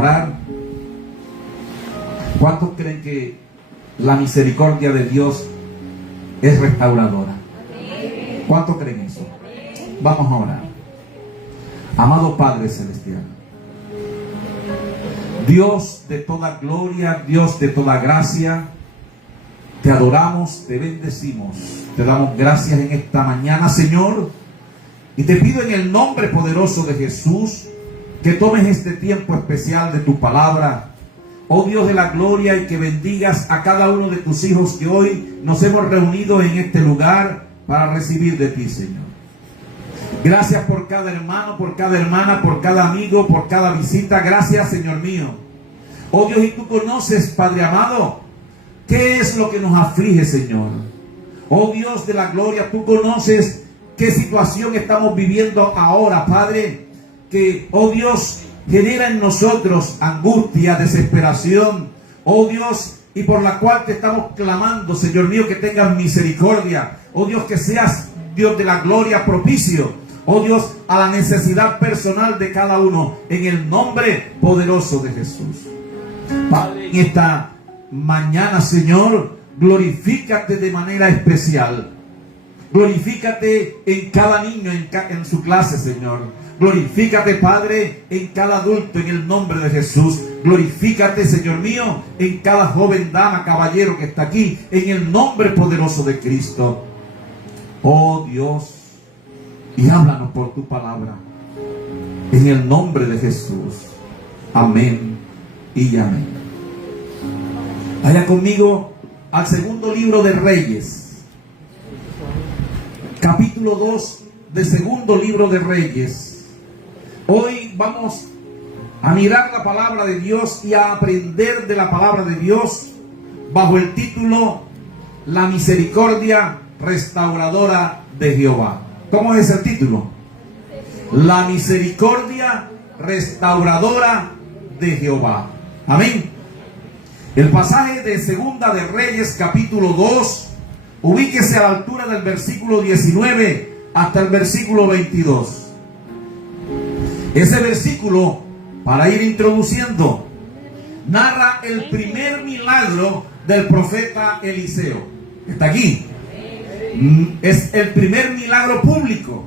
orar. ¿Cuántos creen que la misericordia de Dios es restauradora? ¿Cuántos creen eso? Vamos a orar. Amado Padre Celestial, Dios de toda gloria, Dios de toda gracia, te adoramos, te bendecimos, te damos gracias en esta mañana, Señor, y te pido en el nombre poderoso de Jesús que tomes este tiempo especial de tu palabra, oh Dios de la gloria, y que bendigas a cada uno de tus hijos que hoy nos hemos reunido en este lugar para recibir de ti, Señor. Gracias por cada hermano, por cada hermana, por cada amigo, por cada visita. Gracias, Señor mío. Oh Dios, y tú conoces, Padre amado, qué es lo que nos aflige, Señor. Oh Dios de la gloria, tú conoces qué situación estamos viviendo ahora, Padre, que, oh Dios, genera en nosotros angustia, desesperación, oh Dios, y por la cual te estamos clamando, Señor mío, que tengas misericordia. Oh Dios, que seas, Dios de la gloria, propicio, oh Dios, a la necesidad personal de cada uno, en el nombre poderoso de Jesús. Padre, en esta mañana, Señor, glorifícate de manera especial. Glorifícate en cada niño, en su clase, Señor. Glorifícate, Padre, en cada adulto, en el nombre de Jesús. Glorifícate, Señor mío, en cada joven, dama, caballero que está aquí, en el nombre poderoso de Cristo. Oh Dios, y háblanos por tu palabra, en el nombre de Jesús. Amén y amén. Vaya conmigo al segundo libro de Reyes, capítulo 2 del segundo libro de Reyes. Hoy vamos a mirar la palabra de Dios y a aprender de la palabra de Dios bajo el título La misericordia restauradora de Jehová. ¿Cómo es el título? La misericordia restauradora de Jehová. Amén. El pasaje de Segunda de Reyes, capítulo 2, ubíquese a la altura del versículo 19 hasta el versículo 22. Ese versículo, para ir introduciendo, narra el primer milagro del profeta Eliseo. Está aquí. Es el primer milagro público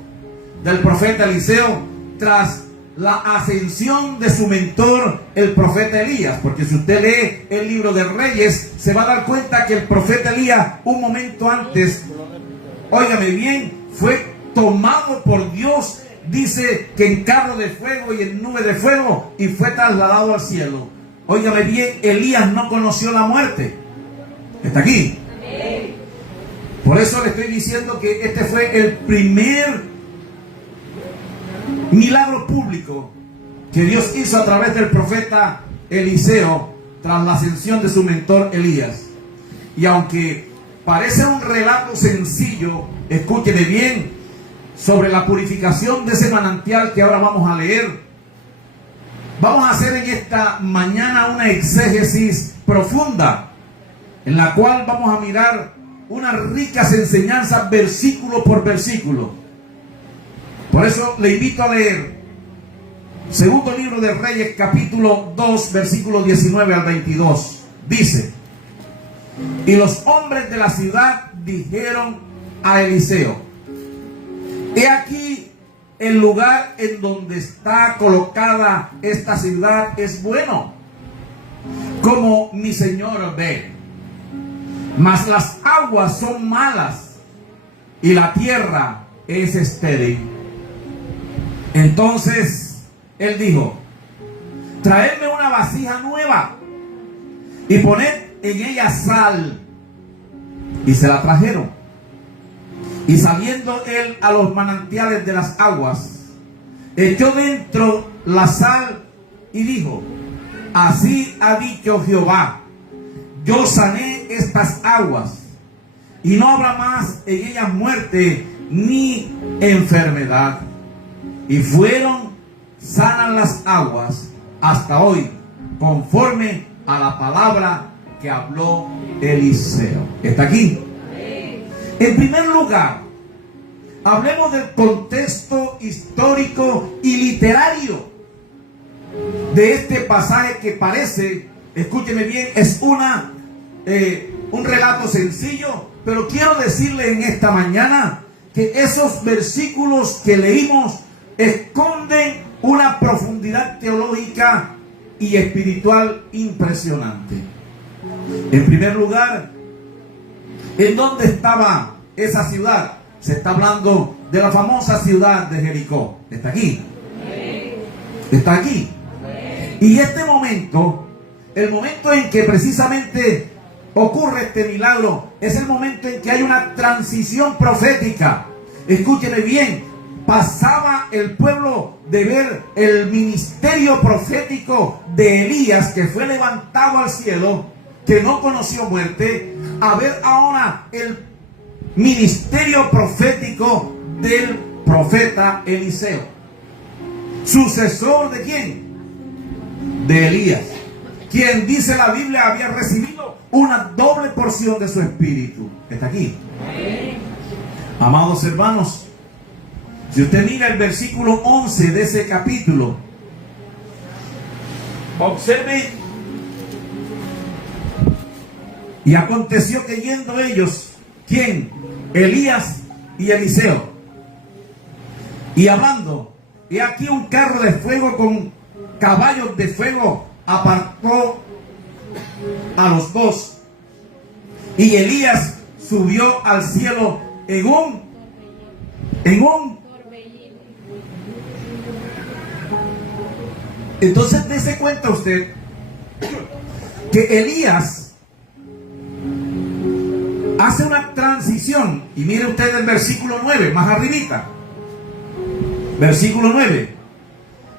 del profeta Eliseo tras la ascensión de su mentor, el profeta Elías. Porque si usted lee el libro de Reyes, se va a dar cuenta que el profeta Elías, un momento antes, óigame bien, fue tomado por Dios, dice que en carro de fuego y en nube de fuego, y fue trasladado al cielo. Óigame bien, Elías no conoció la muerte. Está aquí. Por eso le estoy diciendo que este fue el primer milagro público que Dios hizo a través del profeta Eliseo tras la ascensión de su mentor Elías. Y aunque parece un relato sencillo, escúcheme bien, sobre la purificación de ese manantial que ahora vamos a leer, vamos a hacer en esta mañana una exégesis profunda, en la cual vamos a mirar unas ricas enseñanzas versículo por versículo. Por eso le invito a leer segundo libro de Reyes, capítulo 2, versículo 19 al 22. Dice: y los hombres de la ciudad dijeron a Eliseo: he aquí el lugar en donde está colocada esta ciudad es bueno, como mi señor ve, mas las aguas son malas y la tierra es estéril. Entonces él dijo: traedme una vasija nueva y poned en ella sal. Y se la trajeron. Y saliendo él a los manantiales de las aguas, echó dentro la sal y dijo: así ha dicho Jehová, yo sané estas aguas, y no habrá más en ellas muerte ni enfermedad. Y fueron sanas las aguas hasta hoy, conforme a la palabra que habló Eliseo. ¿Está aquí? En primer lugar, hablemos del contexto histórico y literario de este pasaje que parece, escúcheme bien, es un relato sencillo, pero quiero decirle en esta mañana que esos versículos que leímos esconden una profundidad teológica y espiritual impresionante. En primer lugar, ¿en dónde estaba esa ciudad? Se está hablando de la famosa ciudad de Jericó. ¿Está aquí? ¿Está aquí? Y este momento, el momento en que precisamente ocurre este milagro, es el momento en que hay una transición profética. Escúcheme bien, pasaba el pueblo de ver el ministerio profético de Elías, que fue levantado al cielo, que no conoció muerte, a ver ahora el ministerio profético del profeta Eliseo. ¿Sucesor de quién? De Elías, quien dice la Biblia había recibido una doble porción de su espíritu. ¿Está aquí? Amados hermanos, si usted mira el versículo 11 de ese capítulo, observe: y aconteció que yendo ellos, ¿quién? Elías y Eliseo, y hablando, he aquí un carro de fuego con caballos de fuego apartó a los dos, y Elías subió al cielo en un Entonces dése cuenta usted que Elías hace una transición, y mire usted el versículo 9, más arribita, versículo 9: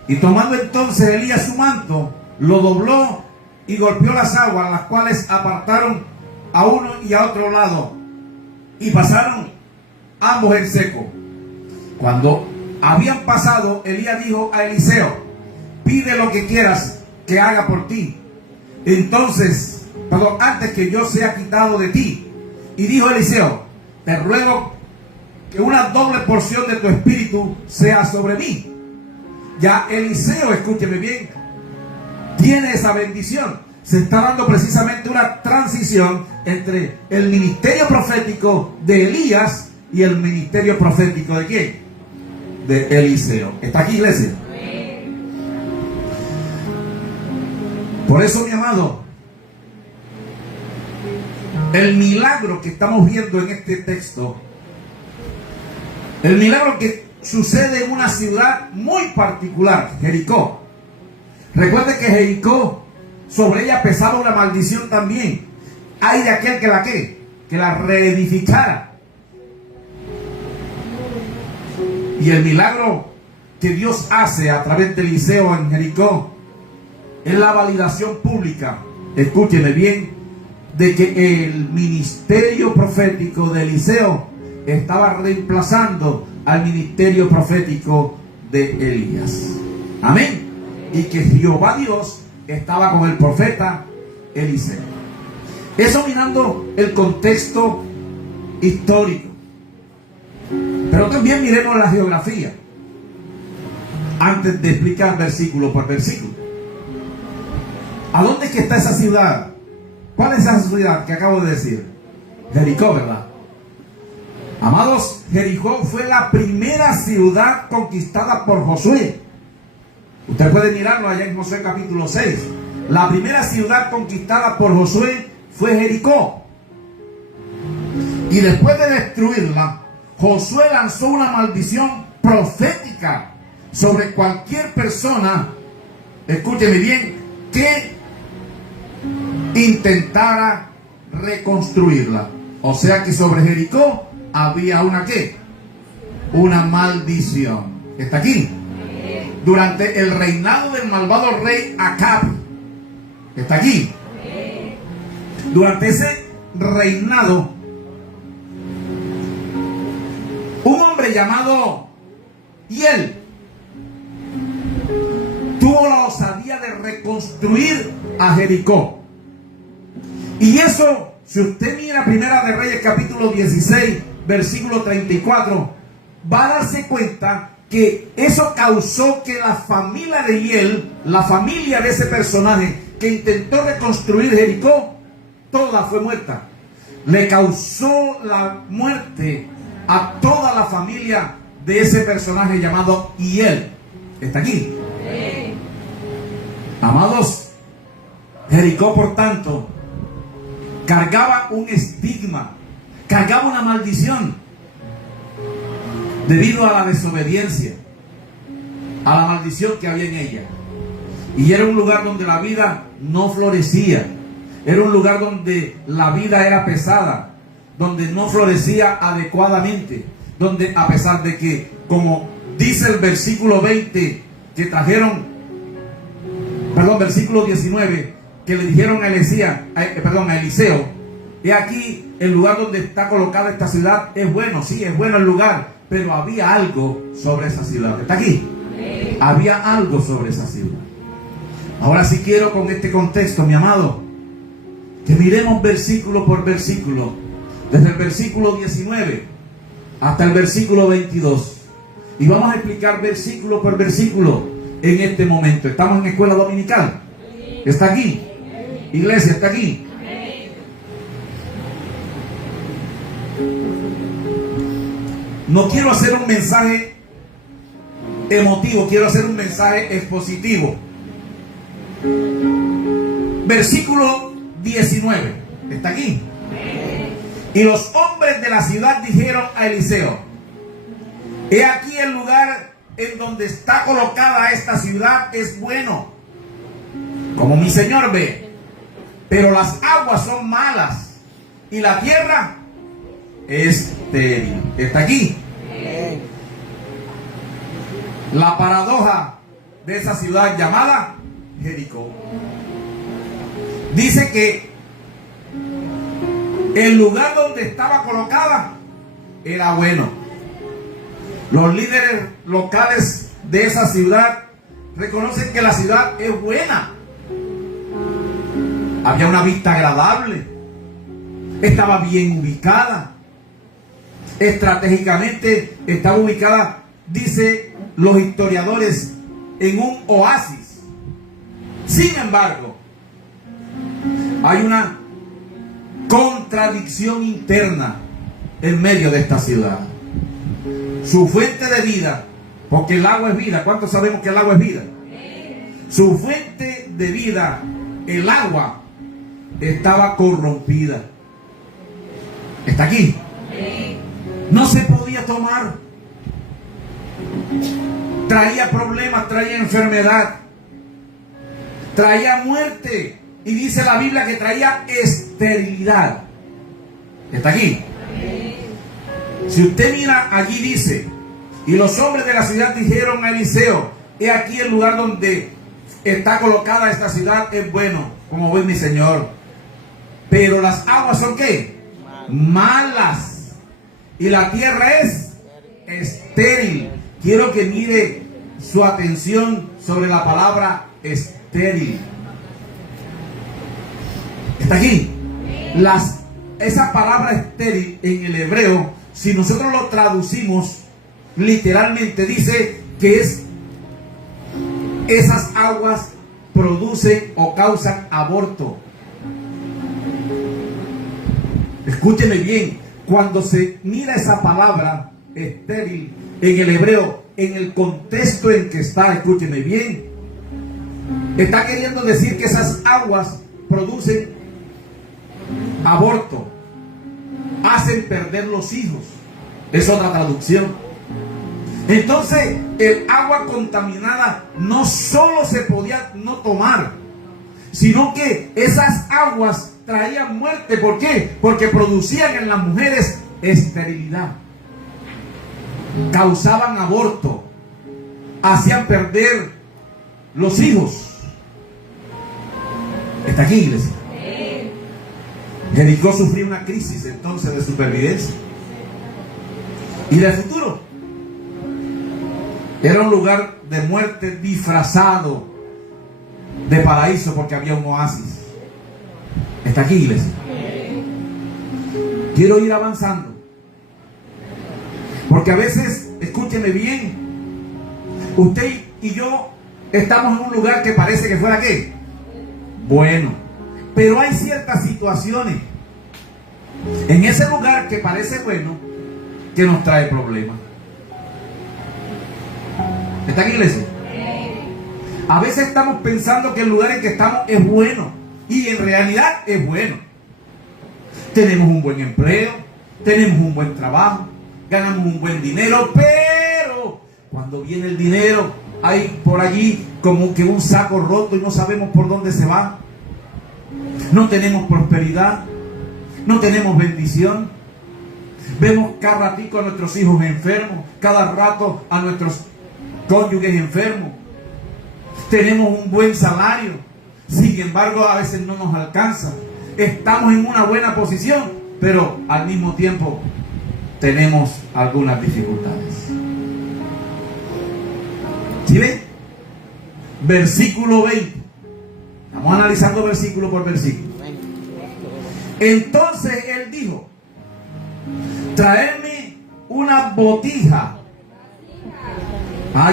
y tomando entonces Elías su manto, lo dobló y golpeó las aguas, las cuales apartaron a uno y a otro lado, y pasaron ambos en seco. Cuando habían pasado, Elías dijo a Eliseo: pide lo que quieras que haga por ti, antes que yo sea quitado de ti. Y dijo Eliseo: te ruego que una doble porción de tu espíritu sea sobre mí. Ya Eliseo, escúcheme bien, tiene esa bendición. Se está dando precisamente una transición entre el ministerio profético de Elías y el ministerio profético ¿de quién? De Eliseo. ¿Está aquí, iglesia? Por eso, mi amado, el milagro que estamos viendo en este texto, el milagro que sucede en una ciudad muy particular, Jericó. Recuerde que Jericó, sobre ella pesaba una maldición también. Hay de aquel que la reedificara. Y el milagro que Dios hace a través de Eliseo en Jericó es la validación pública, escúcheme bien, de que el ministerio profético de Eliseo estaba reemplazando al ministerio profético de Elías. Amén. Y que Jehová Dios estaba con el profeta Eliseo. Eso mirando el contexto histórico. Pero también miremos la geografía, antes de explicar versículo por versículo. ¿A dónde es que está esa ciudad? ¿Cuál es esa ciudad que acabo de decir? Jericó, ¿verdad? Amados, Jericó fue la primera ciudad conquistada por Josué. Usted puede mirarlo allá en Josué capítulo 6. La primera ciudad conquistada por Josué fue Jericó. Y después de destruirla, Josué lanzó una maldición profética sobre cualquier persona, escúcheme bien, que intentara reconstruirla. O sea que sobre Jericó había una ¿qué? Una maldición. ¿Está aquí? Durante el reinado del malvado rey Acab. ¿Está aquí? Durante ese reinado, un hombre llamado Hiel tuvo la osadía de reconstruir a Jericó. Y eso, si usted mira Primera de Reyes capítulo 16, versículo 34, va a darse cuenta que eso causó que la familia de Hiel, la familia de ese personaje que intentó reconstruir Jericó, toda fue muerta. Le causó la muerte a toda la familia de ese personaje llamado Hiel. ¿Está aquí? Sí. Amados, Jericó, por tanto, cargaba un estigma, cargaba una maldición debido a la desobediencia, a la maldición que había en ella. Y era un lugar donde la vida no florecía, era un lugar donde la vida era pesada, donde no florecía adecuadamente, donde a pesar de que, como dice el versículo 20, que trajeron, versículo 19, que le dijeron a Eliseo, he aquí el lugar donde está colocada esta ciudad es bueno, sí, es bueno el lugar, pero había algo sobre esa ciudad. ¿Está aquí? Sí. Había algo sobre esa ciudad. Ahora sí quiero, con este contexto, mi amado, que miremos versículo por versículo, desde el versículo 19 hasta el versículo 22, y vamos a explicar versículo por versículo en este momento. Estamos en escuela dominical. ¿Está aquí? Iglesia, ¿está aquí? No quiero hacer un mensaje emotivo, quiero hacer un mensaje expositivo. Versículo 19. ¿Está aquí? Y los hombres de la ciudad dijeron a Eliseo, he aquí el lugar en donde está colocada esta ciudad es bueno, como mi señor ve, pero las aguas son malas y la tierra es estéril. ¿Está aquí? La paradoja de esa ciudad llamada Jericó. Dice que el lugar donde estaba colocada era bueno. Los líderes locales de esa ciudad reconocen que la ciudad es buena. Había una vista agradable, estaba bien ubicada, estratégicamente estaba ubicada, dice los historiadores, en un oasis. Sin embargo, hay una contradicción interna en medio de esta ciudad. Su fuente de vida, porque el agua es vida. ¿Cuántos sabemos que el agua es vida? Su fuente de vida, el agua, estaba corrompida. ¿Está aquí? No se podía tomar. Traía problemas, traía enfermedad, traía muerte. Y dice la Biblia que traía esterilidad. ¿Está aquí? Si usted mira, allí dice, y los hombres de la ciudad dijeron a Eliseo, he aquí el lugar donde está colocada esta ciudad es bueno, como ve mi señor, pero las aguas son ¿qué? Malas, y la tierra es estéril. Quiero que mire su atención sobre la palabra estéril. ¿Está aquí? Esa palabra estéril en el hebreo, si nosotros lo traducimos literalmente, dice que esas aguas producen o causan aborto. Escúcheme bien, cuando se mira esa palabra estéril en el hebreo, en el contexto en que está, escúcheme bien, está queriendo decir que esas aguas producen aborto, hacen perder los hijos. Es otra traducción. Entonces, el agua contaminada no solo se podía no tomar, sino que esas aguas traían muerte. ¿Por qué? Porque producían en las mujeres esterilidad, causaban aborto, hacían perder los hijos. ¿Está aquí, iglesia? Jericó sufrió una crisis entonces de supervivencia y de futuro. Era un lugar de muerte disfrazado de paraíso porque había un oasis. ¿Está aquí, iglesia? Quiero ir avanzando porque a veces, escúcheme bien, Usted y yo estamos en un lugar que parece que fuera ¿qué? Bueno. Pero hay ciertas situaciones en ese lugar que parece bueno que nos trae problemas. ¿Está aquí, iglesia? A veces estamos pensando que el lugar en que estamos es bueno y en realidad es bueno. Tenemos un buen empleo, tenemos un buen trabajo, ganamos un buen dinero, pero cuando viene el dinero hay por allí como que un saco roto y no sabemos por dónde se va. No tenemos prosperidad, no tenemos bendición. Vemos cada ratico a nuestros hijos enfermos, cada rato a nuestros cónyuges enfermos. Tenemos un buen salario, sin embargo a veces no nos alcanza. Estamos en una buena posición, pero al mismo tiempo tenemos algunas dificultades. ¿Sí ven? Versículo 20. Estamos analizando versículo por versículo. Entonces él dijo: traedme una botija.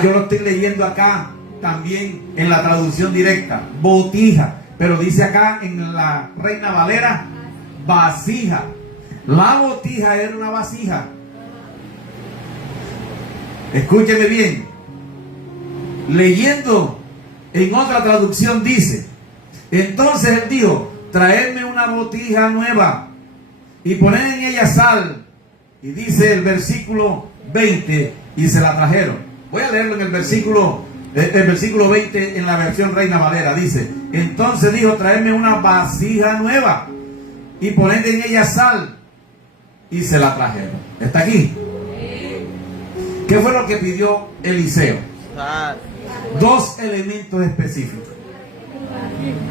Yo lo estoy leyendo acá también en la traducción directa, botija, pero dice acá en la Reina Valera, vasija. La botija era una vasija. Escúcheme bien. Leyendo en otra traducción dice: entonces él dijo, traedme una botija nueva y poned en ella sal. Y dice el versículo 20, y se la trajeron. Voy a leerlo en el versículo 20 en la versión Reina Valera. Dice: entonces dijo, traedme una vasija nueva y poned en ella sal. Y se la trajeron. ¿Está aquí? ¿Qué fue lo que pidió Eliseo? Dos elementos específicos.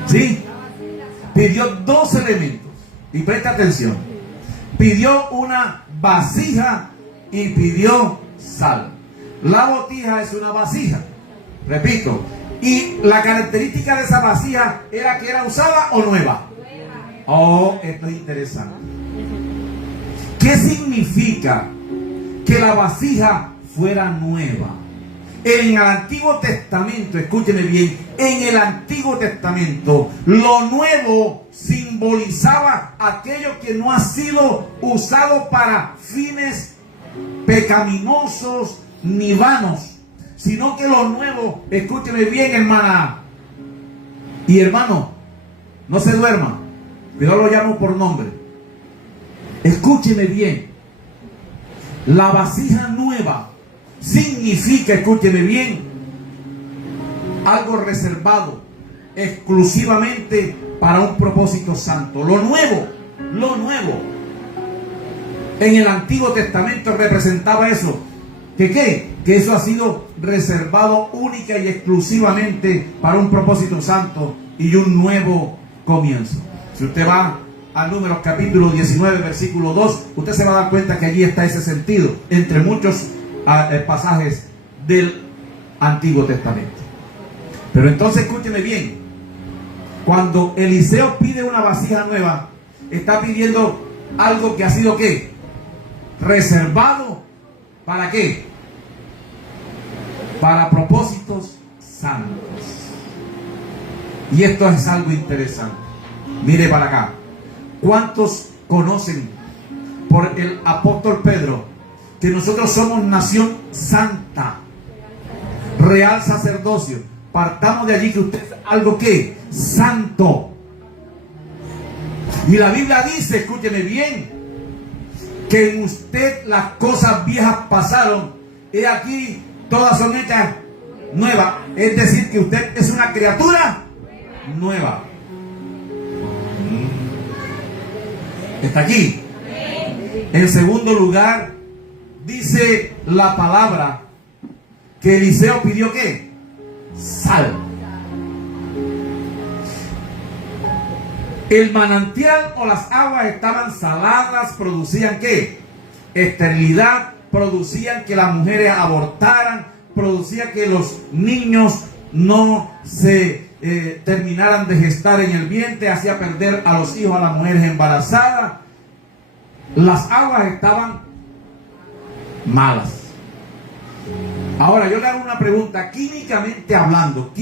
¿Sí? Pidió dos elementos. Y presta atención. Pidió una vasija y pidió sal. La botija es una vasija. Repito. Y la característica de esa vasija era que era usada o nueva. Oh, esto es interesante. ¿Qué significa que la vasija fuera nueva? En el Antiguo Testamento, escúcheme bien, en el Antiguo Testamento, lo nuevo simbolizaba aquello que no ha sido usado para fines pecaminosos ni vanos, sino que lo nuevo, escúcheme bien, hermana y hermano, no se duerma, pero lo llamo por nombre. Escúcheme bien, la vasija nueva significa, escúcheme bien, algo reservado exclusivamente para un propósito santo. Lo nuevo en el Antiguo Testamento representaba eso. ¿Qué? Que eso ha sido reservado única y exclusivamente para un propósito santo y un nuevo comienzo. Si usted va a Números capítulo 19 versículo 2, usted se va a dar cuenta que allí está ese sentido entre muchos pasajes del Antiguo Testamento. Pero entonces escúcheme bien, cuando Eliseo pide una vasija nueva, está pidiendo algo que ha sido ¿qué? Reservado ¿para qué? Para propósitos santos. Y esto es algo interesante. Mire para acá. ¿Cuántos conocen por el apóstol Pedro que nosotros somos nación santa, real sacerdocio? Partamos de allí que usted es algo que santo. Y la Biblia dice, escúcheme bien, que en usted las cosas viejas pasaron, y aquí todas son hechas nuevas. Es decir, que usted es una criatura nueva. ¿Está aquí? En segundo lugar, dice la palabra que Eliseo pidió ¿qué? Sal. El manantial o las aguas estaban saladas, producían ¿qué? Esterilidad, producían que las mujeres abortaran, producía que los niños no se terminaran de gestar en el vientre, hacía perder a los hijos a las mujeres embarazadas. Las aguas estaban malas. Ahora yo le hago una pregunta, químicamente hablando,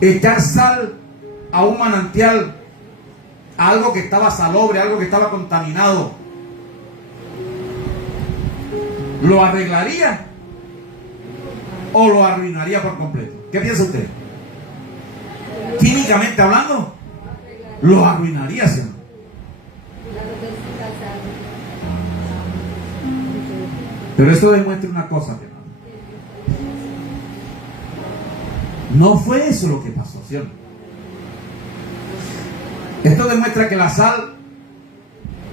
echar sal a un manantial, a algo que estaba salobre, algo que estaba contaminado, ¿lo arreglaría o lo arruinaría por completo? ¿Qué piensa usted? Químicamente hablando, lo arruinaría, señor. Pero esto demuestra una cosa, hermano. No fue eso lo que pasó, ¿cierto? Esto demuestra que la sal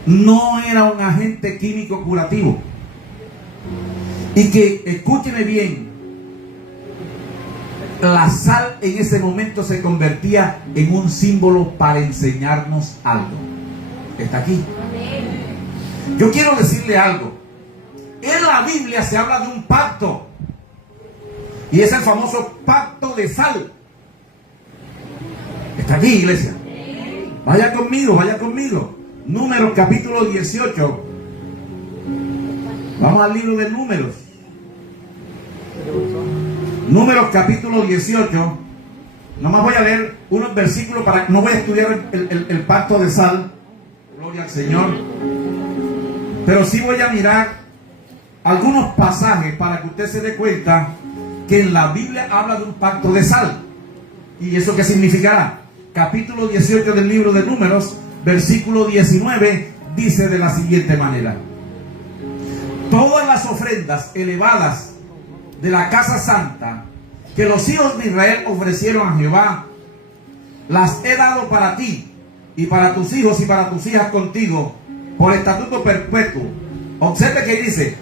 no era un agente químico curativo. Y que, escúcheme bien, la sal en ese momento se convertía en un símbolo para enseñarnos algo. Está aquí. Yo quiero decirle algo. En la Biblia se habla de un pacto. Y es el famoso pacto de sal. Está aquí, iglesia. Vaya conmigo, vaya conmigo. Números capítulo 18. Vamos al libro de Números. Números capítulo 18. Nomás voy a leer unos versículos para... No voy a estudiar el pacto de sal. Gloria al Señor. Pero sí voy a mirar algunos pasajes para que usted se dé cuenta que en la Biblia habla de un pacto de sal. ¿Y eso qué significará? Capítulo 18 del libro de Números, versículo 19, dice de la siguiente manera: todas las ofrendas elevadas de la casa santa que los hijos de Israel ofrecieron a Jehová, las he dado para ti y para tus hijos y para tus hijas contigo por estatuto perpetuo. Observe que dice: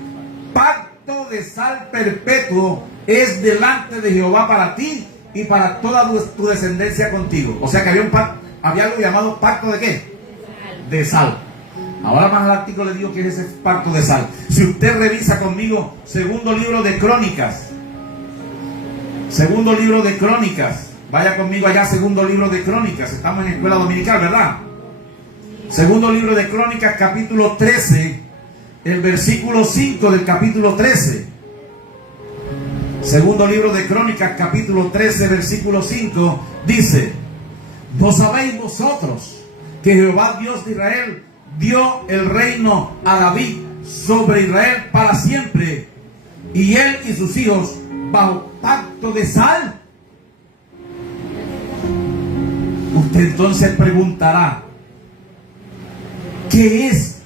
pacto de sal perpetuo es delante de Jehová para ti y para toda tu descendencia contigo. O sea que había un pacto, había algo llamado pacto de ¿qué? De sal. Ahora más adelante le digo que es ese pacto de sal. Si usted revisa conmigo segundo libro de Crónicas, vaya conmigo allá, segundo libro de Crónicas. Estamos en escuela dominical, ¿verdad? Segundo libro de Crónicas, capítulo 13, el versículo 5 del capítulo 13. Segundo libro de Crónicas, capítulo 13, versículo 5, dice: ¿no sabéis vosotros que Jehová Dios de Israel dio el reino a David sobre Israel para siempre, y él y sus hijos bajo pacto de sal? Usted entonces preguntará: ¿qué es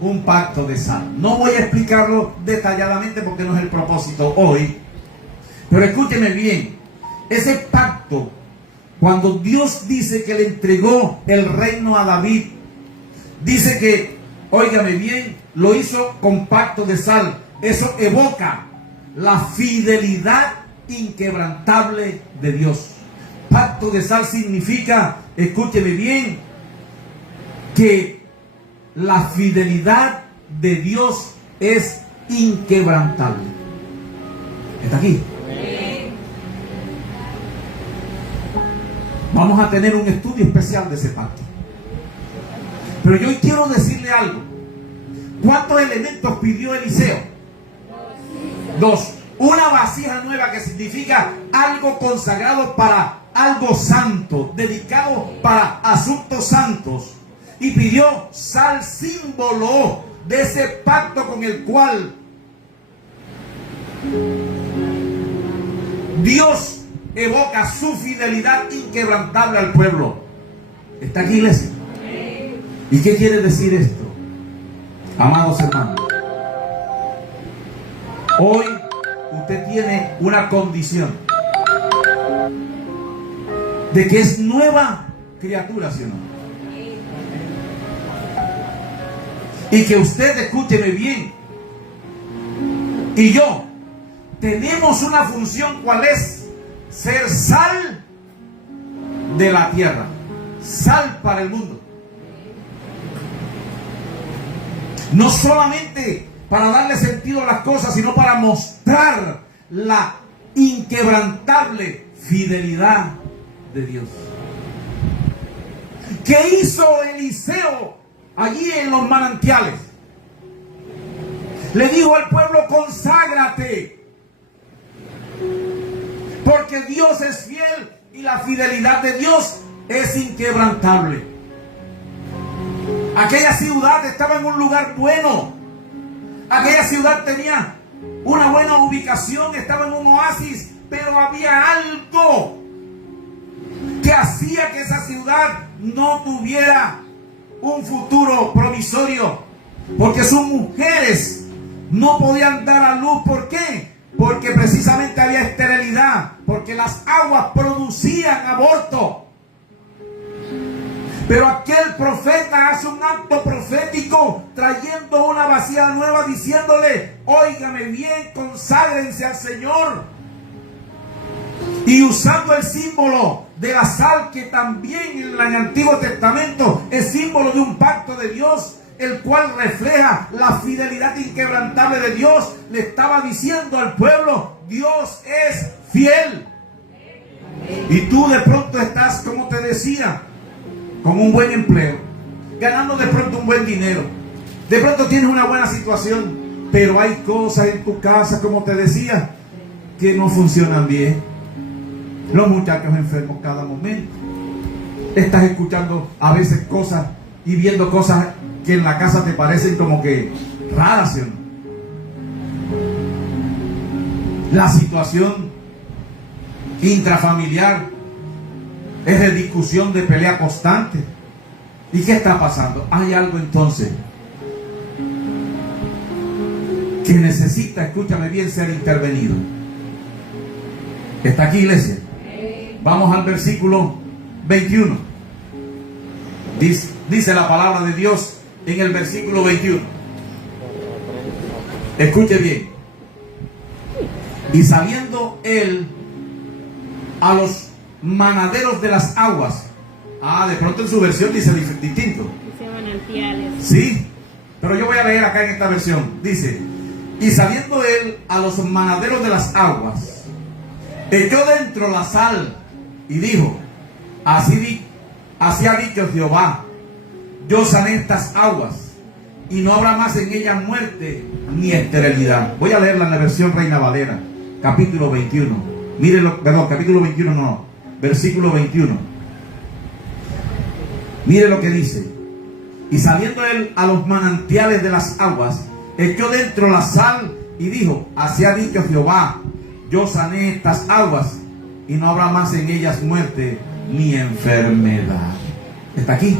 un pacto de sal? No voy a explicarlo detalladamente porque no es el propósito hoy, pero escúcheme bien. Ese pacto, cuando Dios dice que le entregó el reino a David, dice que, óigame bien, lo hizo con pacto de sal. Eso evoca la fidelidad inquebrantable de Dios. Pacto de sal significa, escúcheme bien, que la fidelidad de Dios es inquebrantable. ¿Está aquí? Vamos a tener un estudio especial de ese pacto. Pero yo quiero decirle algo. ¿Cuántos elementos pidió Eliseo? 2. Una vasija nueva, que significa algo consagrado para algo santo, dedicado para asuntos santos. Y pidió sal, símbolo de ese pacto con el cual Dios evoca su fidelidad inquebrantable al pueblo. ¿Está aquí, iglesia? ¿Y qué quiere decir esto? Amados hermanos, hoy usted tiene una condición de que es nueva criatura, ¿sí o no? Y que usted, escúcheme bien, y yo tenemos una función. ¿Cuál es? Ser sal de la tierra, sal para el mundo. No solamente para darle sentido a las cosas, sino para mostrar la inquebrantable fidelidad de Dios. ¿Qué hizo Eliseo allí en los manantiales? Le dijo al pueblo: conságrate, Porque Dios es fiel y la fidelidad de Dios es inquebrantable. Aquella ciudad estaba en un lugar bueno. Aquella ciudad tenía una buena ubicación, estaba en un oasis, pero había algo que hacía que esa ciudad no tuviera un futuro provisorio, porque sus mujeres no podían dar a luz. ¿Por qué? Porque precisamente había esterilidad, porque las aguas producían aborto. Pero aquel profeta hace un acto profético trayendo una vasija nueva, diciéndole: óigame bien, conságrense al Señor. Y usando el símbolo de la sal, que también en el Antiguo Testamento es símbolo de un pacto de Dios, el cual refleja la fidelidad inquebrantable de Dios, le estaba diciendo al pueblo: Dios es fiel. Y tú de pronto estás, como te decía, con un buen empleo, ganando de pronto un buen dinero, de pronto tienes una buena situación, pero hay cosas en tu casa, como te decía, que no funcionan bien. Los muchachos enfermos cada momento, estás escuchando a veces cosas y viendo cosas que en la casa te parecen como que raras, ¿sí o no? La situación intrafamiliar es de discusión, de pelea constante. ¿Y qué está pasando? Hay algo entonces que necesita, escúchame bien, ser intervenido. ¿Está aquí, iglesia? Vamos al versículo 21. Dice la palabra de Dios en el versículo 21. Escuche bien. Y saliendo él a los manaderos de las aguas. De pronto en su versión dice distinto. Dice manantiales. Sí, pero yo voy a leer acá en esta versión. Dice: y saliendo él a los manaderos de las aguas, echó dentro la sal y dijo: así ha dicho Jehová, yo sané estas aguas, y no habrá más en ellas muerte ni esterilidad. Voy a leerla en la versión Reina Valera, capítulo 21. Mírenlo, perdón, capítulo 21 no, versículo 21. Mire lo que dice: y saliendo él a los manantiales de las aguas, echó dentro la sal y dijo: así ha dicho Jehová, yo sané estas aguas, y no habrá más en ellas muerte ni enfermedad. ¿Está aquí?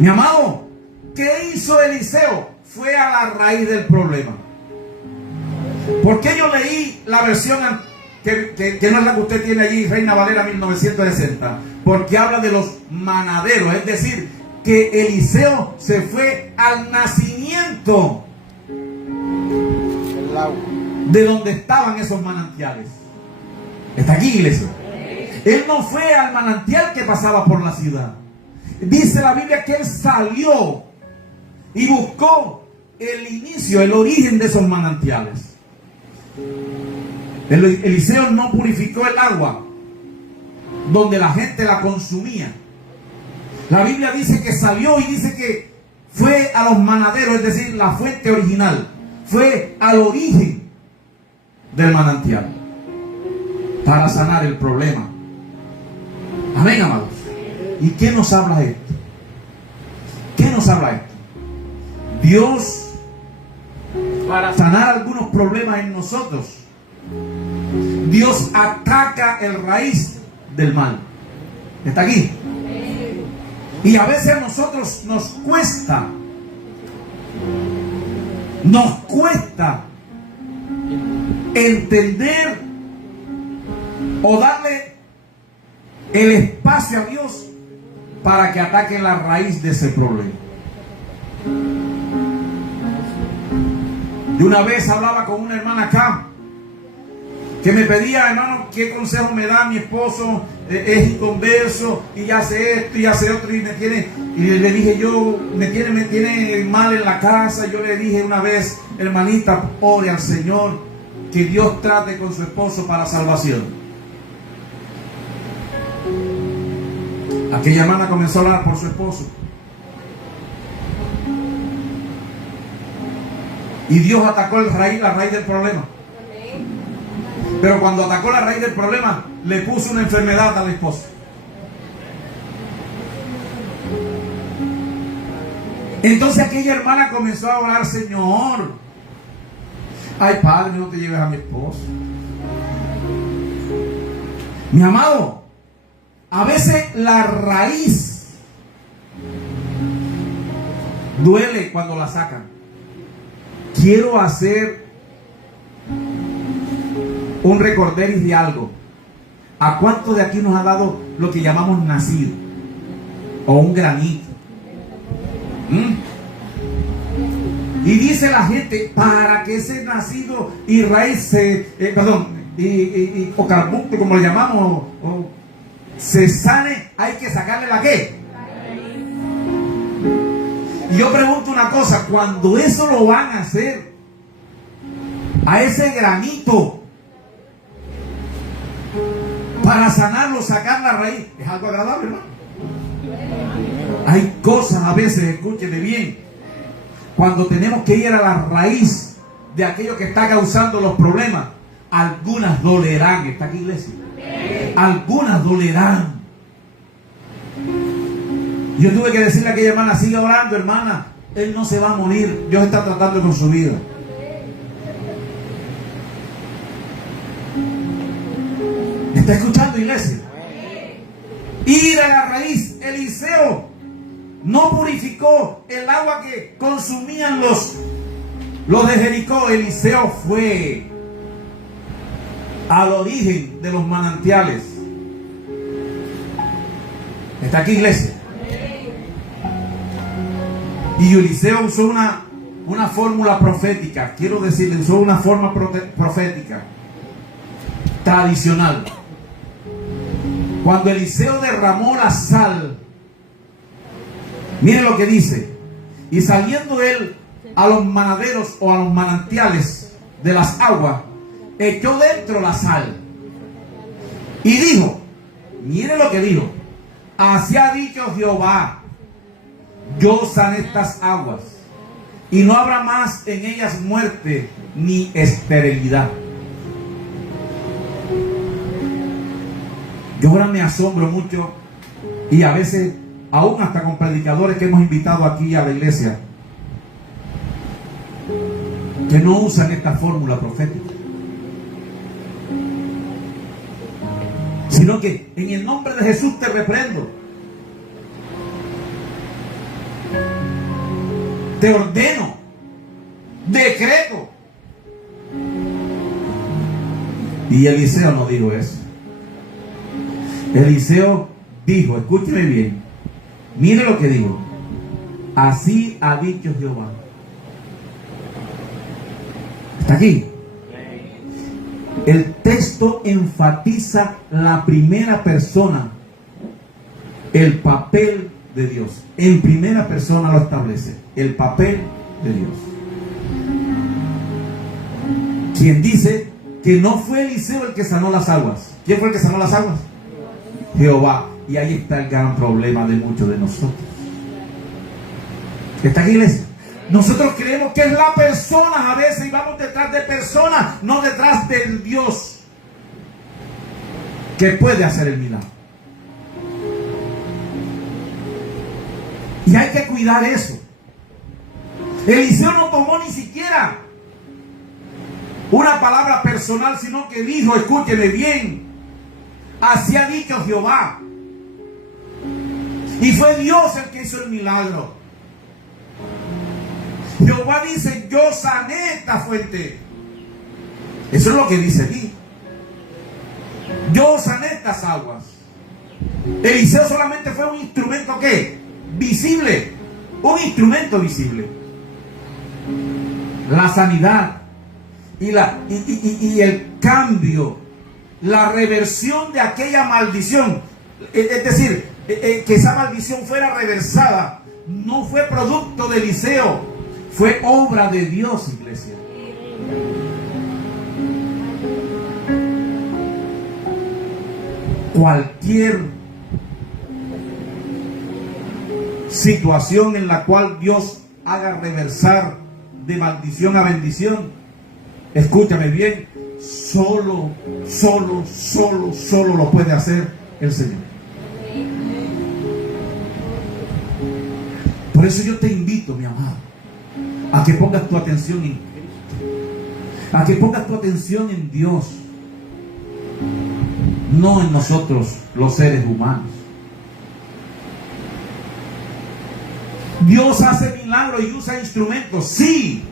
Mi amado, ¿qué hizo Eliseo? Fue a la raíz del problema. ¿Por qué yo leí la versión que no es la que usted tiene allí, Reina Valera 1960? Porque habla de los manaderos, es decir, que Eliseo se fue al nacimiento de donde estaban esos manantiales. ¿Está aquí, iglesia? Él no fue al manantial que pasaba por la ciudad. Dice la Biblia que él salió y buscó el inicio, el origen de esos manantiales. Eliseo no purificó el agua donde la gente la consumía. La Biblia dice que salió y dice que fue a los manaderos, es decir, la fuente original. Fue al origen del manantial para sanar el problema. Amén, amados. ¿Y qué nos habla esto? ¿Qué nos habla esto? Dios, para sanar algunos problemas en nosotros, Dios ataca el raíz del mal. ¿Está aquí? Y a veces a nosotros nos cuesta entender o darle el espacio a Dios para que ataque la raíz de ese problema. De una vez hablaba con una hermana acá que me pedía: hermano, ¿qué consejo me da? Mi esposo es inconverso y hace esto y hace otro, y le dije yo, me tiene mal en la casa. Yo le dije una vez: hermanita, ore al Señor que Dios trate con su esposo para salvación. Aquella hermana comenzó a orar por su esposo, y Dios atacó la raíz del problema. Pero cuando atacó la raíz del problema, le puso una enfermedad al esposo. Entonces aquella hermana comenzó a orar: Señor, ay Padre, no te lleves a mi esposo. Mi amado, a veces la raíz duele cuando la sacan. Quiero hacer un recorderis de algo. ¿A cuántos de aquí nos ha dado lo que llamamos nacido? O un granito. Y dice la gente, para que ese nacido y raíz o carbucto, como le llamamos, se sane, hay que sacarle la ¿qué? Y yo pregunto una cosa: cuando eso lo van a hacer a ese granito para sanarlo, sacar la raíz, ¿es algo agradable, no? Hay cosas a veces, escúcheme bien, cuando tenemos que ir a la raíz de aquello que está causando los problemas, algunas dolerán. ¿Está aquí, iglesia? Algunas dolerán. Yo tuve que decirle a aquella hermana: siga orando, hermana, él no se va a morir, Dios está tratando con su vida. ¿Está escuchando, iglesia? Ir a la raíz. Eliseo no purificó el agua que consumían los de Jericó. Eliseo fue al origen de los manantiales. ¿Está aquí, iglesia? Y Eliseo usó una fórmula profética. Quiero decirle, usó una forma profética tradicional. Cuando Eliseo derramó la sal, mire lo que dice: y saliendo él a los manaderos o a los manantiales de las aguas, echó dentro la sal y dijo, mire lo que dijo: así ha dicho Jehová, yo sané estas aguas y no habrá más en ellas muerte ni esterilidad. Yo ahora me asombro mucho, y a veces aún hasta con predicadores que hemos invitado aquí a la iglesia, que no usan esta fórmula profética, sino que en el nombre de Jesús te reprendo, te ordeno, decreto. Y Eliseo no dijo eso. Eliseo dijo, escúcheme bien, mire lo que dijo: así ha dicho Jehová. ¿Está aquí? El texto enfatiza la primera persona, el papel de Dios. En primera persona lo establece, el papel de Dios. Quien dice que no fue Eliseo el que sanó las aguas. ¿Quién fue el que sanó las aguas? Jehová. Y ahí está el gran problema de muchos de nosotros. ¿Está aquí, iglesia? Nosotros creemos que es la persona a veces, y vamos detrás de personas, no detrás del Dios que puede hacer el milagro. Y hay que cuidar eso. Eliseo no tomó ni siquiera una palabra personal, sino que dijo, escúcheme bien, así ha dicho Jehová. Y fue Dios el que hizo el milagro. Jehová dice, yo sané esta fuente. Eso es lo que dice aquí. Yo sané estas aguas. Eliseo solamente fue un instrumento, ¿qué? Visible. Un instrumento visible. La sanidad y el cambio, la reversión de aquella maldición, es decir, que esa maldición fuera reversada, no fue producto de Eliseo, fue obra de Dios, iglesia. Cualquier situación en la cual Dios haga reversar de maldición a bendición, escúchame bien, solo lo puede hacer el Señor. Por eso yo te invito, mi amado, a que pongas tu atención en Cristo, a que pongas tu atención en Dios, no en nosotros los seres humanos. Dios hace milagros y usa instrumentos, sí.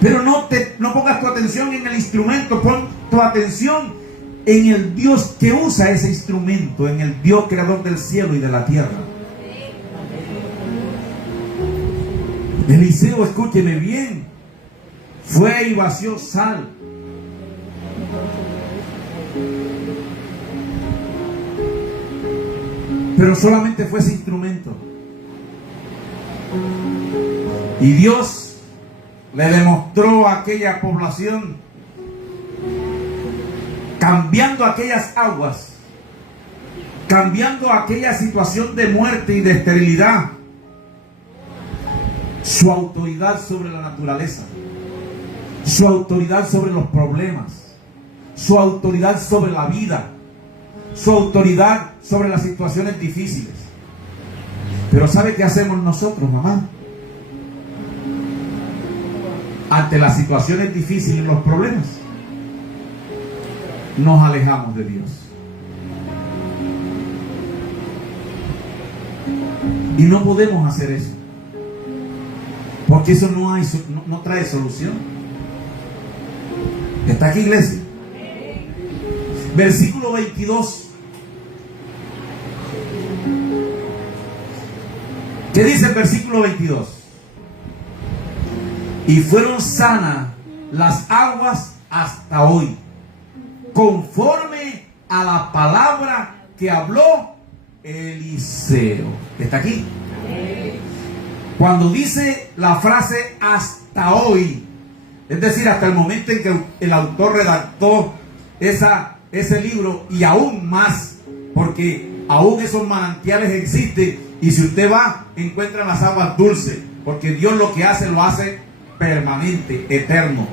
Pero no pongas tu atención en el instrumento, pon tu atención en el Dios que usa ese instrumento, en el Dios creador del cielo y de la tierra. Eliseo, escúcheme bien, fue y vació sal. Pero solamente fue ese instrumento. Y Dios le demostró a aquella población, cambiando aquellas aguas, cambiando aquella situación de muerte y de esterilidad, su autoridad sobre la naturaleza, su autoridad sobre los problemas, su autoridad sobre la vida, su autoridad sobre las situaciones difíciles. Pero ¿sabe qué hacemos nosotros, mamá? Ante las situaciones difíciles y los problemas, nos alejamos de Dios. Y no podemos hacer eso, porque eso no trae solución. ¿Está aquí, iglesia? Versículo 22. ¿Qué dice el versículo 22? Y fueron sanas las aguas hasta hoy, conforme a la palabra que habló Eliseo. ¿Está aquí? Cuando dice la frase hasta hoy, es decir, hasta el momento en que el autor redactó ese libro, y aún más, porque aún esos manantiales existen, y si usted va, encuentra las aguas dulces, porque Dios lo que hace, lo hace permanente, eterno.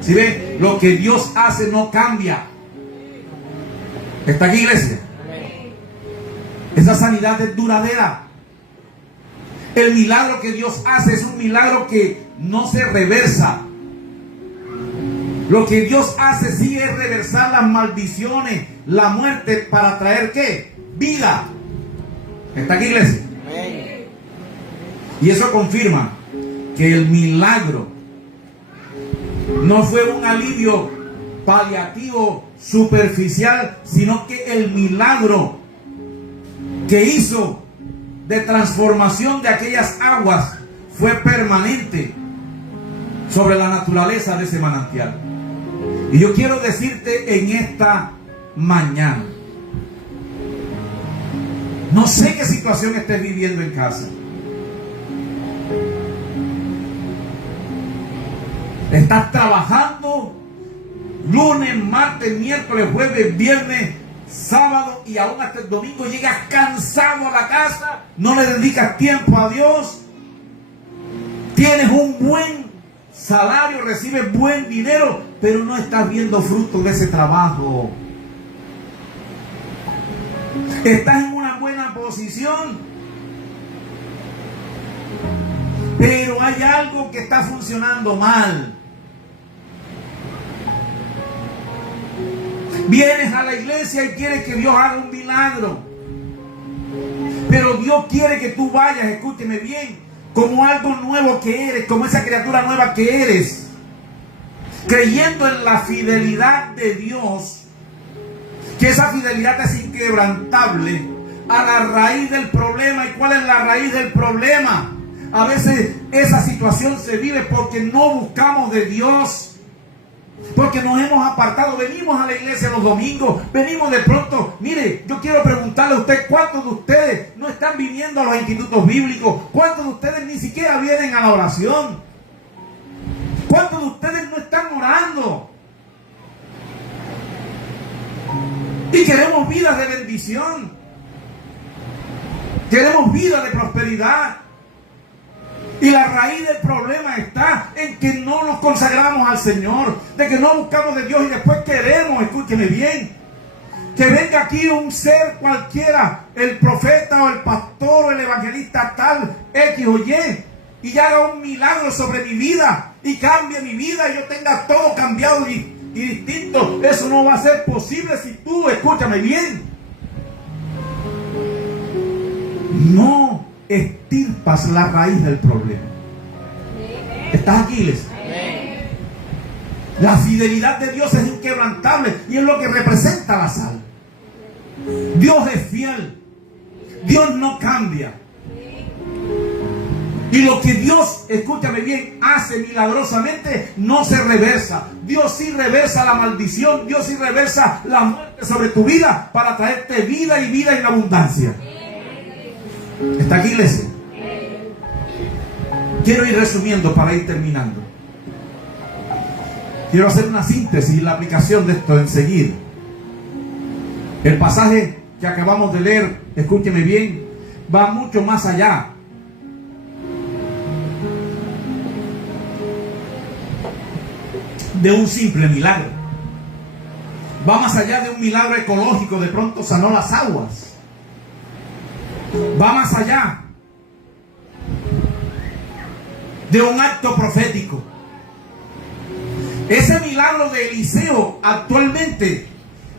¿Sí ven? Lo que Dios hace no cambia. ¿Está aquí, iglesia? Esa sanidad es duradera. El milagro que Dios hace es un milagro que no se reversa. Lo que Dios hace sí es reversar las maldiciones, la muerte, para traer ¿qué? Vida. ¿Está aquí, iglesia? Y eso confirma que el milagro no fue un alivio paliativo superficial, sino que el milagro que hizo de transformación de aquellas aguas fue permanente sobre la naturaleza de ese manantial. Y yo quiero decirte en esta mañana, no sé qué situación estés viviendo en casa. Estás trabajando lunes, martes, miércoles, jueves, viernes, sábado, y aún hasta el domingo llegas cansado a la casa, no le dedicas tiempo a Dios. Tienes un buen salario, recibes buen dinero, pero no estás viendo fruto de ese trabajo. Estás en una buena posición, pero hay algo que está funcionando mal. Vienes a la iglesia y quieres que Dios haga un milagro, pero Dios quiere que tú vayas, escúcheme bien, como algo nuevo que eres, como esa criatura nueva que eres, creyendo en la fidelidad de Dios, que esa fidelidad es inquebrantable a la raíz del problema. ¿Y cuál es la raíz del problema? A veces esa situación se vive porque no buscamos de Dios, porque nos hemos apartado. Venimos a la iglesia los domingos, venimos de pronto. Mire, yo quiero preguntarle a usted, ¿cuántos de ustedes no están viniendo a los institutos bíblicos? ¿Cuántos de ustedes ni siquiera vienen a la oración? ¿Cuántos de ustedes no están orando? Y queremos vidas de bendición, queremos vidas de prosperidad, Y la raíz del problema está en que no nos consagramos al Señor, de que no buscamos de Dios y después queremos, escúcheme bien, que venga aquí un ser cualquiera, el profeta o el pastor o el evangelista tal, X o Y haga un milagro sobre mi vida y cambie mi vida y yo tenga todo cambiado y distinto. Eso no va a ser posible si tú, escúchame bien, no estirpas la raíz del problema. ¿Estás aquí, iglesia? La fidelidad de Dios es inquebrantable y es lo que representa la sal. Dios es fiel. Dios no cambia. Y lo que Dios, escúchame bien, hace milagrosamente no se reversa. Dios sí reversa la maldición. Dios sí reversa la muerte sobre tu vida para traerte vida y vida en abundancia. ¿Está aquí, iglesia? Quiero ir resumiendo para ir terminando. Quiero hacer una síntesis y la aplicación de esto enseguida. El pasaje que acabamos de leer, escúcheme bien, va mucho más allá. De un simple milagro. Va más allá de un milagro ecológico, de pronto sanó las aguas. Va más allá de un acto profético. Ese milagro de Eliseo actualmente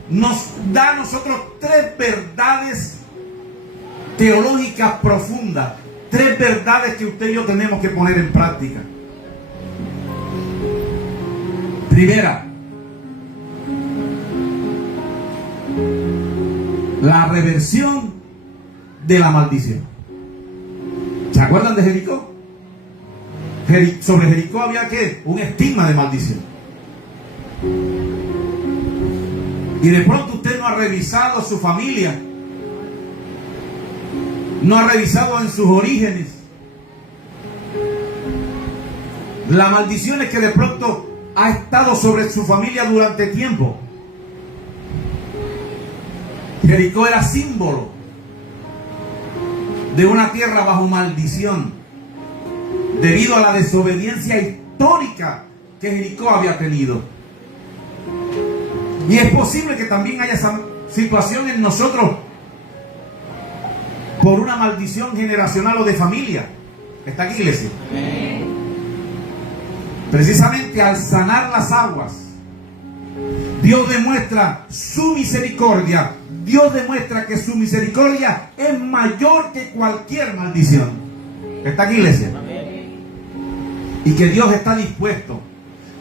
nos da a nosotros tres verdades teológicas profundas, tres verdades que usted y yo tenemos que poner en práctica. Primera, la reversión de la maldición. ¿Se acuerdan de Jericó? Sobre Jericó había ¿qué? Un estigma de maldición. Y de pronto usted no ha revisado su familia, no ha revisado en sus orígenes las maldiciones que de pronto ha estado sobre su familia durante tiempo. Jericó era símbolo de una tierra bajo maldición debido a la desobediencia histórica que Jericó había tenido. Y es posible que también haya esa situación en nosotros por una maldición generacional o de familia. ¿Está aquí, iglesia? Precisamente al sanar las aguas, Dios demuestra su misericordia. Dios demuestra que su misericordia es mayor que cualquier maldición. ¿Está aquí, iglesia? Y que Dios está dispuesto.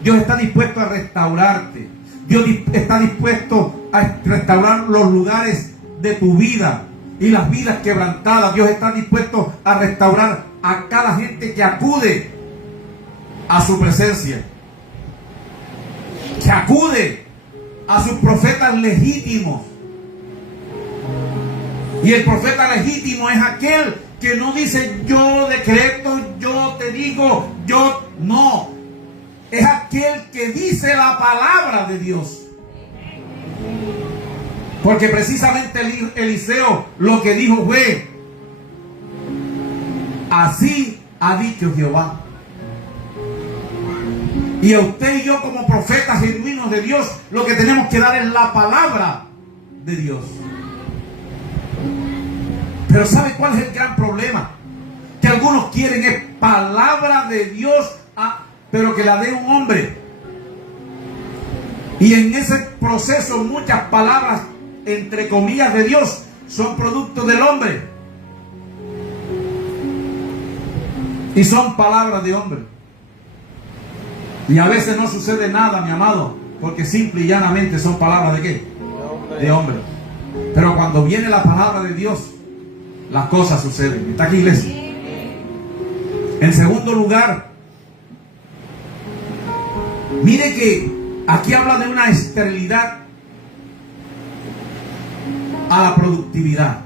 Dios está dispuesto a restaurarte. Dios está dispuesto a restaurar los lugares de tu vida y las vidas quebrantadas. Dios está dispuesto a restaurar a cada gente que acude a su presencia, que acude a sus profetas legítimos. Y el profeta legítimo es aquel que no dice yo decreto, yo te digo, yo no. Es aquel que dice la palabra de Dios. Porque precisamente Eliseo lo que dijo fue: así ha dicho Jehová. Y a usted y yo como profetas genuinos de Dios, lo que tenemos que dar es la palabra de Dios. Pero ¿sabe cuál es el gran problema? Que algunos quieren es palabra de Dios, pero que la dé un hombre. Y en ese proceso muchas palabras, entre comillas, de Dios son producto del hombre. Y son palabras de hombre. Y a veces no sucede nada, mi amado, porque simple y llanamente son palabras de ¿qué? De hombre. Pero cuando viene la palabra de Dios, las cosas suceden. ¿Está aquí, iglesia? En segundo lugar, mire que aquí habla de una esterilidad a la productividad.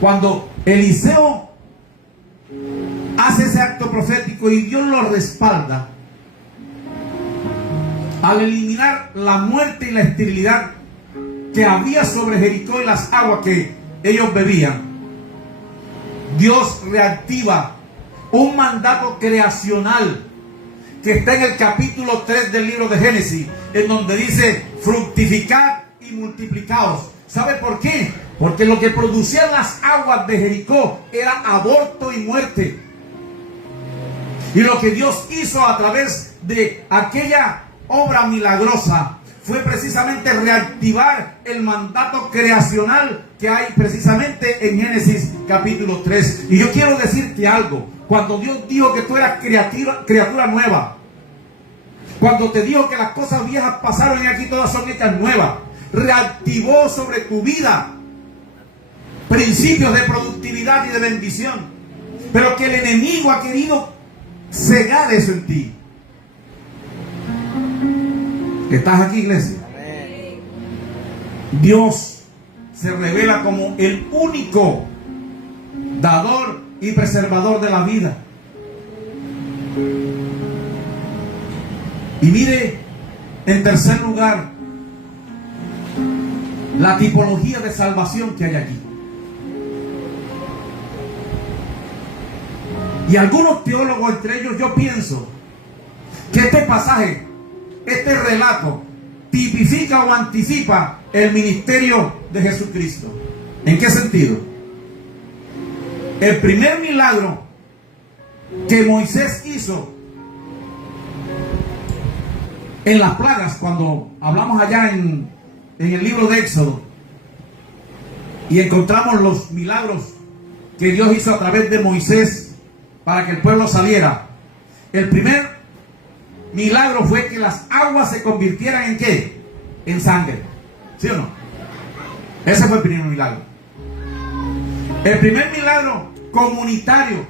Cuando Eliseo hace ese acto profético y Dios lo respalda, al eliminar la muerte y la esterilidad que había sobre Jericó y las aguas que ellos bebían, Dios reactiva un mandato creacional que está en el capítulo 3 del libro de Génesis, en donde dice: fructificad y multiplicaos. ¿Sabe por qué? Porque lo que producían las aguas de Jericó era aborto y muerte. Y lo que Dios hizo a través de aquella obra milagrosa fue precisamente reactivar el mandato creacional que hay precisamente en Génesis capítulo 3. Y yo quiero decirte algo: cuando Dios dijo que tú eras criatura nueva, cuando te dijo que las cosas viejas pasaron y aquí todas son hechas nuevas, reactivó sobre tu vida principios de productividad y de bendición, pero que el enemigo ha querido cegar eso en ti. ¿Estás aquí, iglesia? Dios se revela como el único dador y preservador de la vida. Y mire, en tercer lugar, la tipología de salvación que hay aquí. Y algunos teólogos, entre ellos yo pienso, que este pasaje, este relato, tipifica o anticipa el ministerio de Jesucristo. ¿En qué sentido? El primer milagro que Moisés hizo en las plagas, cuando hablamos allá en el libro de Éxodo, y encontramos los milagros que Dios hizo a través de Moisés para que el pueblo saliera. El primer milagro fue que las aguas se convirtieran ¿en qué? En sangre. ¿Sí o no? Ese fue el primer milagro. El primer milagro comunitario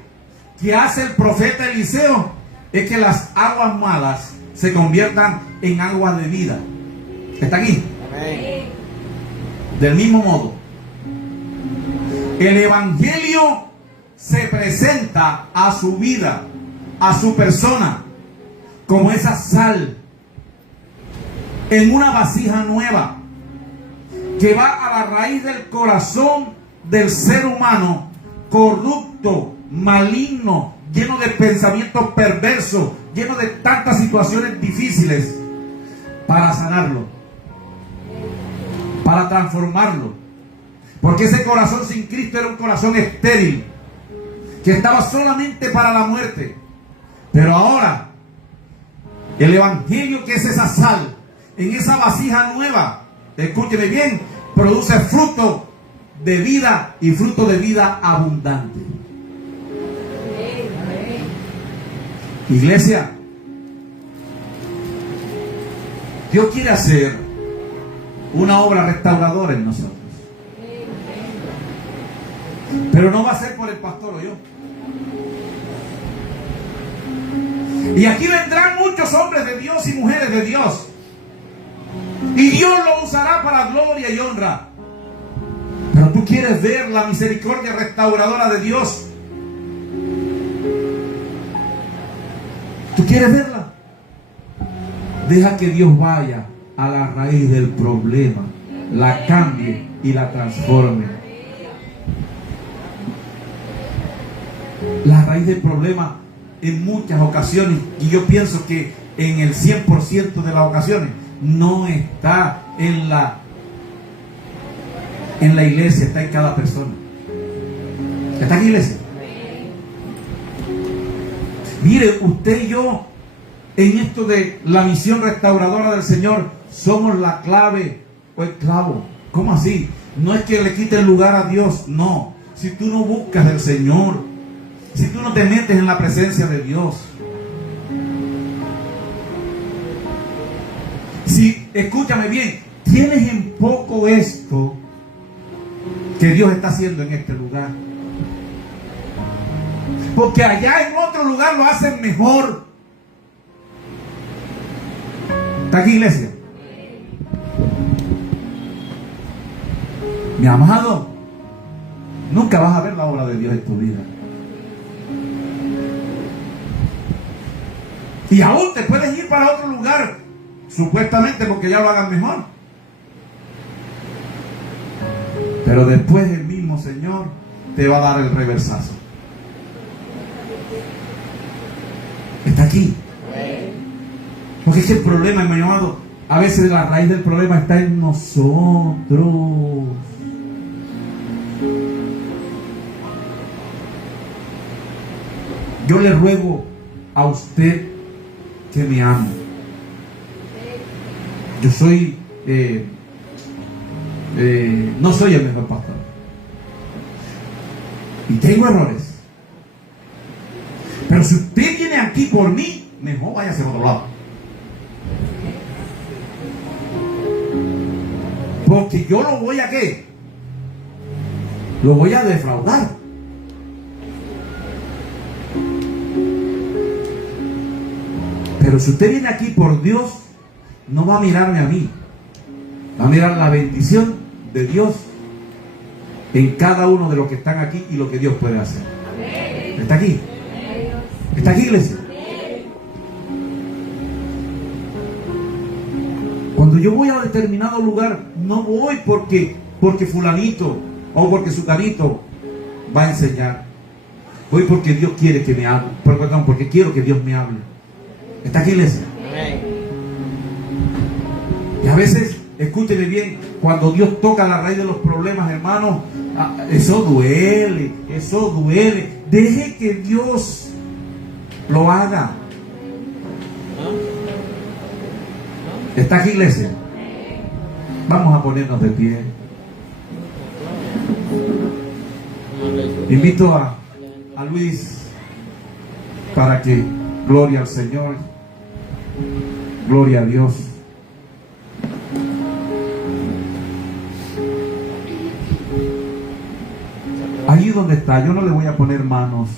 que hace el profeta Eliseo es que las aguas malas se conviertan en aguas de vida. ¿Está aquí? Amén. Del mismo modo, el evangelio se presenta a su vida, a su persona, como esa sal en una vasija nueva que va a la raíz del corazón del ser humano, corrupto, maligno, lleno de pensamientos perversos, lleno de tantas situaciones difíciles, para sanarlo, para transformarlo. Porque ese corazón sin Cristo era un corazón estéril, que estaba solamente para la muerte. Pero ahora el evangelio, que es esa sal en esa vasija nueva, escúcheme bien, produce fruto de vida, y fruto de vida abundante. Iglesia, Dios quiere hacer una obra restauradora en nosotros, pero no va a ser por el pastor o yo. Y aquí vendrán muchos hombres de Dios y mujeres de Dios, y Dios lo usará para gloria y honra. Pero tú quieres ver la misericordia restauradora de Dios. ¿Tú quieres verla? Deja que Dios vaya a la raíz del problema, la cambie y la transforme. La raíz del problema en muchas ocasiones, y yo pienso que en el 100% de las ocasiones, no está en la iglesia, está en cada persona. ¿Está en la iglesia? Mire, usted y yo, en esto de la misión restauradora del Señor, somos la clave o el clavo. ¿Cómo así? No es que le quite el lugar a Dios, no. Si tú no buscas del Señor, si tú no te metes en la presencia de Dios, si, escúchame bien, tienes en poco esto que Dios está haciendo en este lugar, porque allá en otro lugar lo hacen mejor. ¿Está aquí, iglesia? Mi amado, nunca vas a ver la obra de Dios en tu vida. Y aún te puedes ir para otro lugar, supuestamente porque ya lo hagan mejor. Pero después el mismo Señor te va a dar el reversazo. aquí. Porque es que el problema, mi amado, a veces la raíz del problema está en nosotros. Yo le ruego a usted que me ame. Yo soy, no soy el mejor pastor. Y tengo errores. Pero si usted viene aquí por mí, mejor váyase a otro lado. Porque yo lo voy a ¿qué? Lo voy a defraudar. Pero si usted viene aquí por Dios, no va a mirarme a mí. Va a mirar la bendición de Dios en cada uno de los que están aquí y lo que Dios puede hacer. ¿Está aquí? ¿Está aquí, iglesia? Cuando yo voy a determinado lugar, no voy porque fulanito o porque sutanito va a enseñar. Voy porque Dios quiere que me hable. Perdón, porque quiero que Dios me hable. ¿Está aquí, iglesia? Y a veces, escúcheme bien, cuando Dios toca la raíz de los problemas, hermanos, eso duele, eso duele. Deje que Dios lo haga. ¿Está aquí, iglesia? Vamos a ponernos de pie. Invito a Luis para que, gloria al Señor, gloria a Dios. Allí donde está, yo no le voy a poner manos.